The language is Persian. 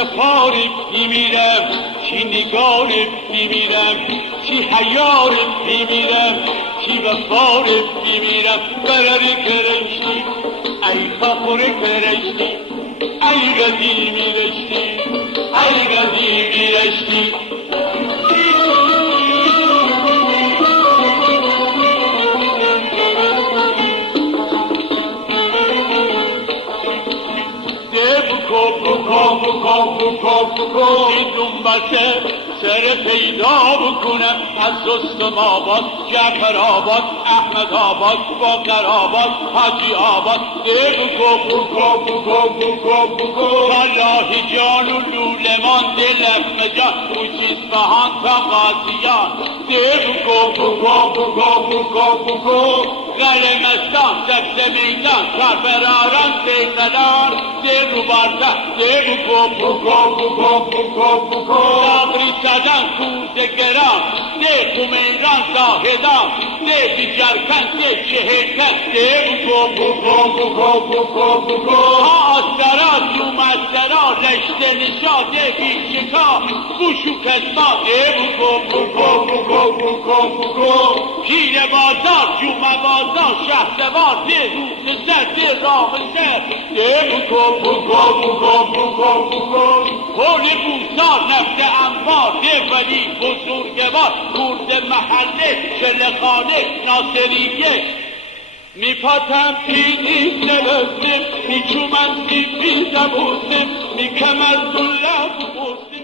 سپاره میمیرم، چی نگاره میمیرم، چی حیاره میمیرم، چی وفاره میمیرم. براری کرشتی ای فخر کرشتی، ای قدیمی رشتی، ای قدیمی رشتی. بکو این دنبشه سر پیدا بکنم از رستم آباد، جعفر آباد، احمد آباد، باقر آباد، حاجی آباد. بکو صلاح جان و لولمان دلم جان کوچیز بهان تا قاضیان. بکو غلمستان سبز میدان کاربراران دیگران ده رو بارده. بکو آقری سدن کوزگران ده کمیران زاهدان ده دیجرکن ده چهرکن. بکو ها آسترا جومسترا رشته نشا ده بیشکا بوشو کسما. بکو پیر بازار جومه بازار شهسوار ده روز سر ده راه سر. پول بوسار نفت انبار ده ولی بزرگوار خورد محله شلخانه ناصریه. میپاتم پیدی سلسم میچومن سیبی زبوسم میکمر دلم بوسم.